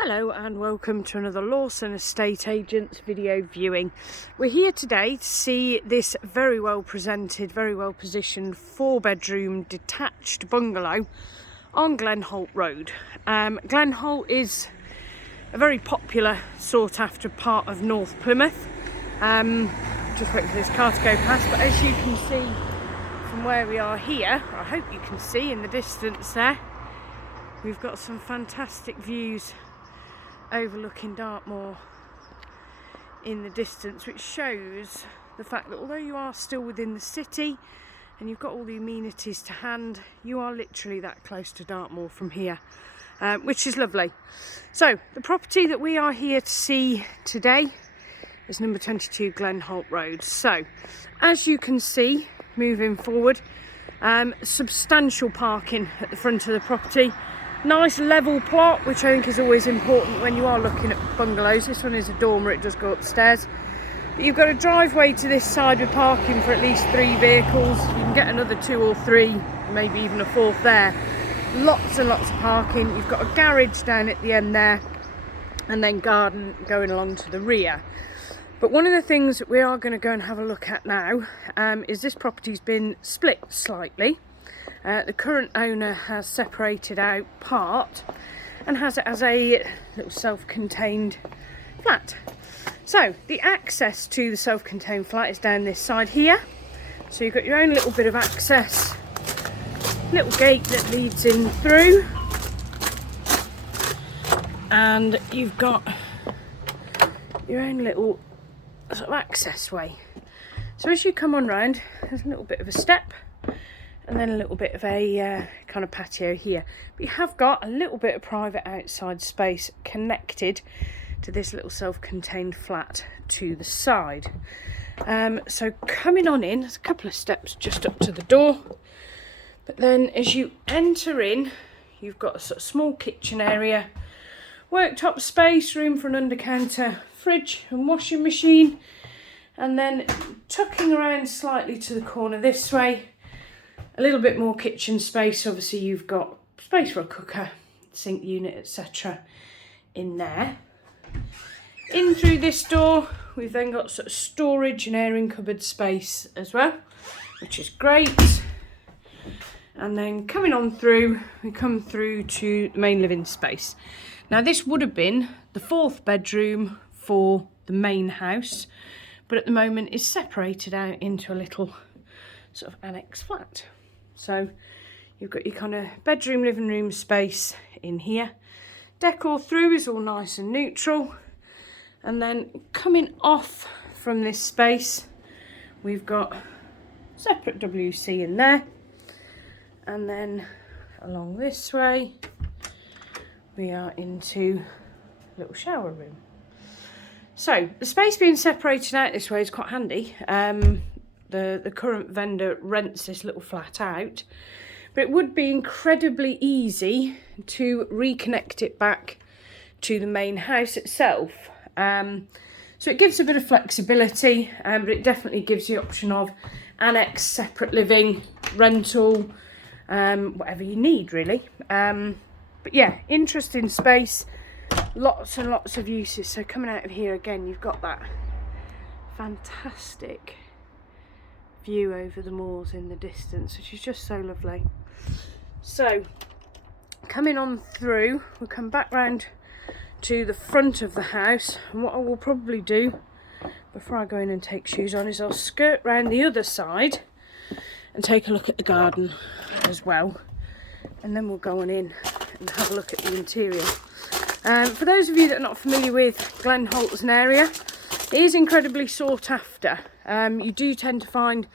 Hello and welcome to another Lawson Estate Agents video viewing. We're here today to see this very well presented, very well positioned 4-bedroom detached bungalow on Glenholt Road. Glenholt is a very popular sought after part of North Plymouth. Just waiting for this car to go past, but as you can see from where we are here, I hope you can see in the distance there, we've got some fantastic views overlooking Dartmoor in the distance, which shows the fact that although you are still within the city and you've got all the amenities to hand, you are literally that close to Dartmoor from here, which is lovely. So the property that we are here to see today is number 22 Glenholt Road. So as you can see, moving forward, substantial parking at the front of the property. Nice level plot, which I think is always important when you are looking at bungalows. This one is a dormer, it does go upstairs. But you've got a driveway to this side with parking for at least 3 vehicles. You can get another 2 or 3, maybe even a 4th there. Lots and lots of parking. You've got a garage down at the end there, and then garden going along to the rear. But one of the things that we are going to go and have a look at now is this property's been split slightly. The current owner has separated out part and has it as a little self-contained flat. So the access to the self-contained flat is down this side here. So you've got your own little bit of access, little gate that leads in through, and you've got your own little sort of access way. So as you come on round, there's a little bit of a step, and then a little bit of a kind of patio here. But you have got a little bit of private outside space connected to this little self-contained flat to the side. So coming on in, there's a couple of steps just up to the door. But then as you enter in, you've got a sort of small kitchen area, worktop space, room for an under-counter fridge and washing machine. And then tucking around slightly to the corner this way, a little bit more kitchen space. Obviously you've got space for a cooker, sink unit, etc. in there. In through this door, we've then got sort of storage and airing cupboard space as well, which is great. And then coming on through, we come through to the main living space. Now this would have been the 4th bedroom for the main house, but at the moment is separated out into a little sort of annex flat. So you've got your kind of bedroom, living room space in here. Decor through is all nice and neutral. And then coming off from this space, we've got separate WC in there. And then along this way, we are into a little shower room. So the space being separated out this way is quite handy. The current vendor rents this little flat out, but it would be incredibly easy to reconnect it back to the main house itself. So it gives a bit of flexibility, but it definitely gives the option of annex, separate living, rental, whatever you need really. But yeah, interesting space, lots and lots of uses. So coming out of here again, you've got that fantastic view over the moors in the distance, which is just so lovely. So coming on through, we'll come back round to the front of the house, and what I will probably do before I go in and take shoes on is I'll skirt round the other side and take a look at the garden as well, and then we'll go on in and have a look at the interior. For those of you that are not familiar with Glenholt as an area, it is incredibly sought after. You do tend to find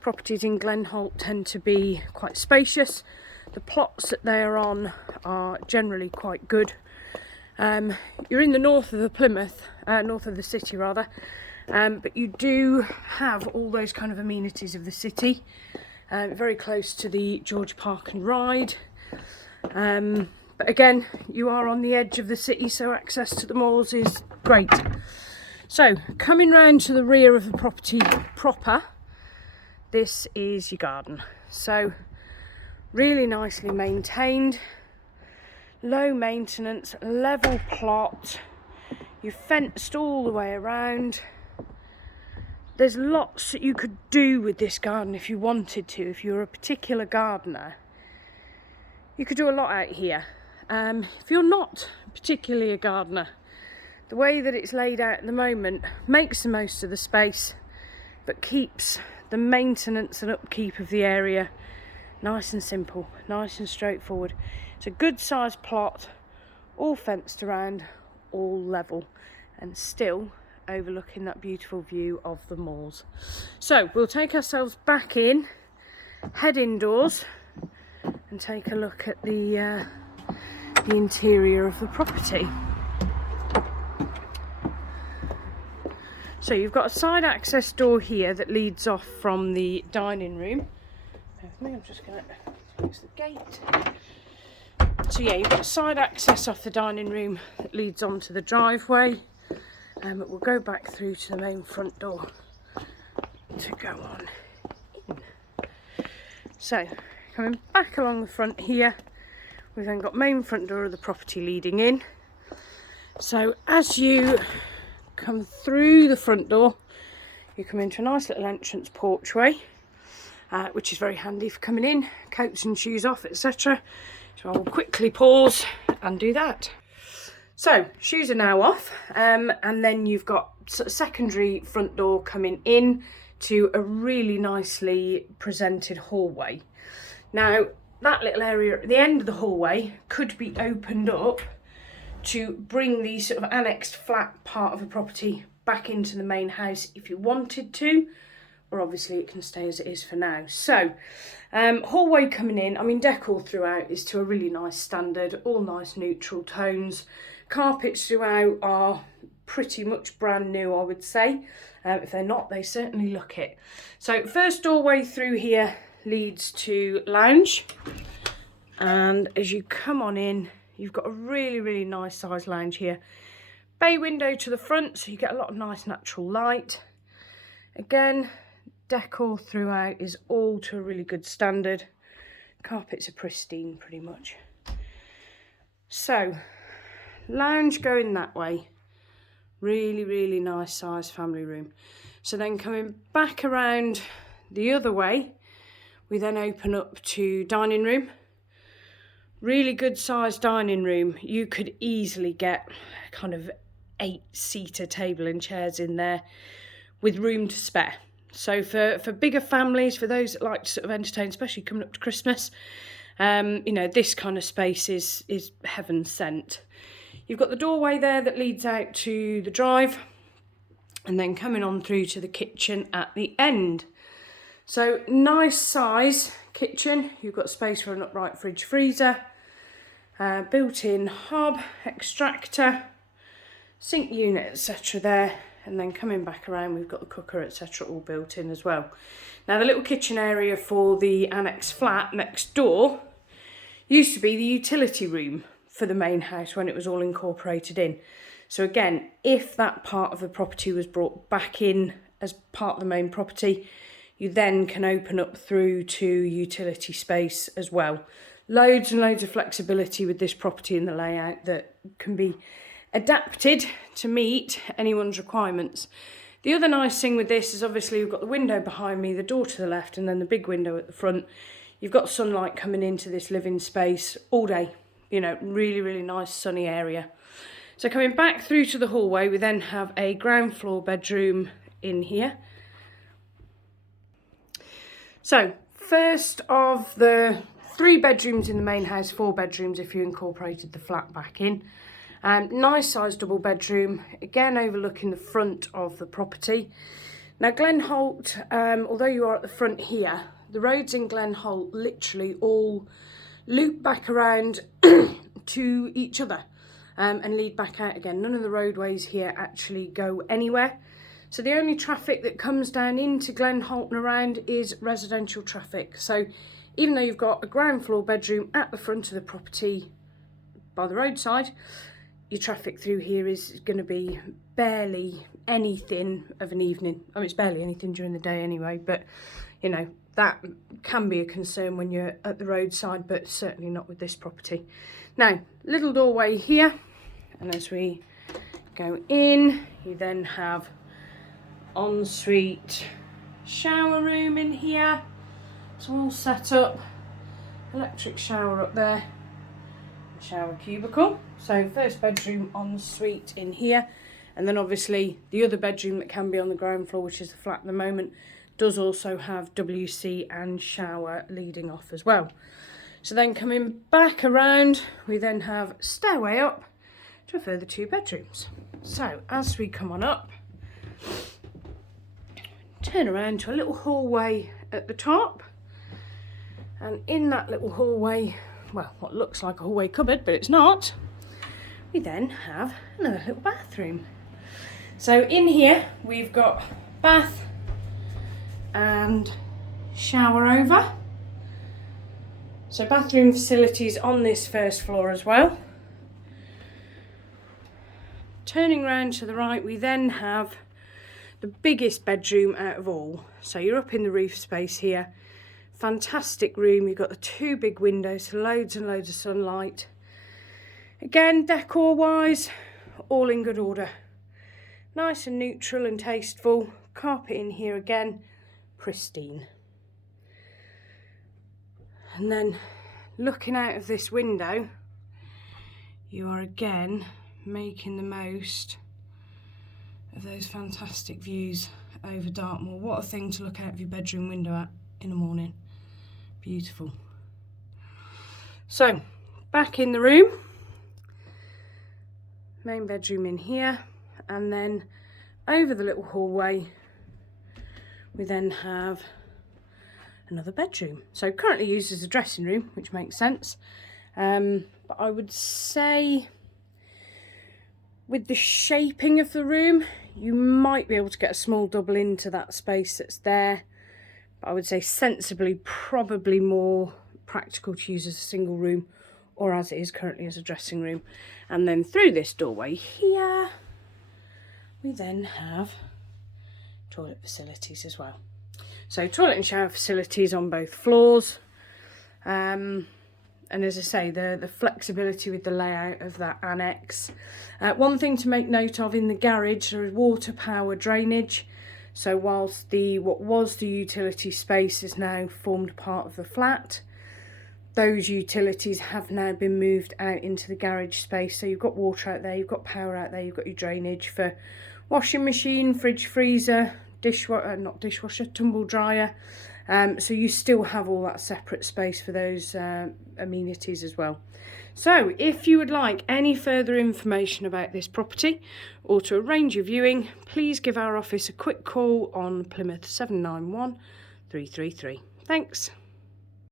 properties in Glenholt tend to be quite spacious. The plots that they are on are generally quite good. You're in the north of the Plymouth, north of the city rather, but you do have all those kind of amenities of the city. Very close to the George Park and Ride. But again, you are on the edge of the city, so access to the malls is great. So coming round to the rear of the property proper, this is your garden. So really nicely maintained. low maintenance, level plot. You've fenced all the way around. There's lots that you could do with this garden if you wanted to. If you're a particular gardener, you could do a lot out here. If you're not particularly a gardener, the way that it's laid out at the moment makes the most of the space, but keeps the maintenance and upkeep of the area nice and simple, nice and straightforward. It's a good sized plot, all fenced around, all level, and still overlooking that beautiful view of the moors. So we'll take ourselves back in, head indoors, and take a look at the interior of the property. So you've got a side access door here that leads off from the dining room. I'm just going to close the gate. So yeah, you've got side access off the dining room that leads onto the driveway. But we'll go back through to the main front door to go on in. So coming back along the front here, we've then got main front door of the property leading in. So as you come through the front door, you come into a nice little entrance porchway, which is very handy for coming in, coats and shoes off, etc. So I will quickly pause and do that. So shoes are now off, and then you've got sort of secondary front door coming in to a really nicely presented hallway. Now that little area at the end of the hallway could be opened up to bring the sort of annexed flat part of the property back into the main house if you wanted to, or obviously it can stay as it is for now. So hallway coming in, I mean decor throughout is to a really nice standard, all nice neutral tones. Carpets throughout are pretty much brand new, I would say. If they're not, they certainly look it. So first doorway through here leads to lounge, and as you come on in, you've got a really nice size lounge here. Bay window to the front, so you get a lot of nice natural light. Again, decor throughout is all to a really good standard. Carpets are pristine pretty much. So lounge going that way, really nice size family room. So then coming back around the other way, we then open up to dining room. Really good sized dining room. You could easily get kind of 8-seater table and chairs in there with room to spare. So for bigger families, for those that like to sort of entertain, especially coming up to Christmas, you know, this kind of space is heaven sent. You've got the doorway there that leads out to the drive, and then coming on through to the kitchen at the end. So nice size kitchen. You've got space for an upright fridge freezer, built-in hob, extractor, sink unit, etc. there. And then coming back around, we've got the cooker, etc. all built in as well. Now the little kitchen area for the annex flat next door used to be the utility room for the main house when it was all incorporated in. So again, if that part of the property was brought back in as part of the main property, you then can open up through to utility space as well. Loads and loads of flexibility with this property in the layout that can be adapted to meet anyone's requirements. The other nice thing with this is obviously you've got the window behind me, the door to the left, and then the big window at the front. You've got sunlight coming into this living space all day. You know, really nice sunny area. So coming back through to the hallway, we then have a ground floor bedroom in here. So first of the 3 bedrooms in the main house, 4 bedrooms if you incorporated the flat back in. Nice sized double bedroom, again overlooking the front of the property. Now Glenholt, although you are at the front here, the roads in Glenholt literally all loop back around to each other and lead back out again. None of the roadways here actually go anywhere. So the only traffic that comes down into Glenholt and around is residential traffic. So even though you've got a ground floor bedroom at the front of the property by the roadside, your traffic through here is going to be barely anything of an evening. I mean, it's barely anything during the day anyway, but you know, that can be a concern when you're at the roadside, but certainly not with this property. Now, little doorway here, and as we go in, you then have ensuite shower room in here. It's all set up, electric shower up there, shower cubicle. So first bedroom ensuite in here, and then obviously the other bedroom that can be on the ground floor, which is the flat at the moment, does also have WC and shower leading off as well. So then coming back around, we then have stairway up to a further 2 bedrooms. So as we come on up, turn around to a little hallway at the top, and in that little hallway, well, what looks like a hallway cupboard, but it's not, we then have another little bathroom. So in here we've got bath and shower over. So bathroom facilities on this first floor as well. Turning round to the right, we then have the biggest bedroom out of all. So you're up in the roof space here. Fantastic room. You've got the 2 big windows, so loads and loads of sunlight. Again, decor wise, all in good order. Nice and neutral and tasteful. Carpet in here again, pristine. And then looking out of this window, you are again making the most of those fantastic views over Dartmoor. What a thing to look out of your bedroom window at in the morning. Beautiful. So back in the room, main bedroom in here, and then over the little hallway we then have another bedroom. So currently used as a dressing room, which makes sense, but I would say with the shaping of the room you might be able to get a small double into that space that's there, but I would say sensibly probably more practical to use as a single room, or as it is currently as a dressing room. And then through this doorway here we then have toilet facilities as well. So toilet and shower facilities on both floors, and as I say, the flexibility with the layout of that annex. One thing to make note of, in the garage there is water power drainage, so whilst what was the utility space is now formed part of the flat, those utilities have now been moved out into the garage space. So you've got water out there, you've got power out there, you've got your drainage for washing machine, fridge, freezer, tumble dryer. So you still have all that separate space for those amenities as well. So if you would like any further information about this property or to arrange your viewing, please give our office a quick call on Plymouth 791 333. Thanks.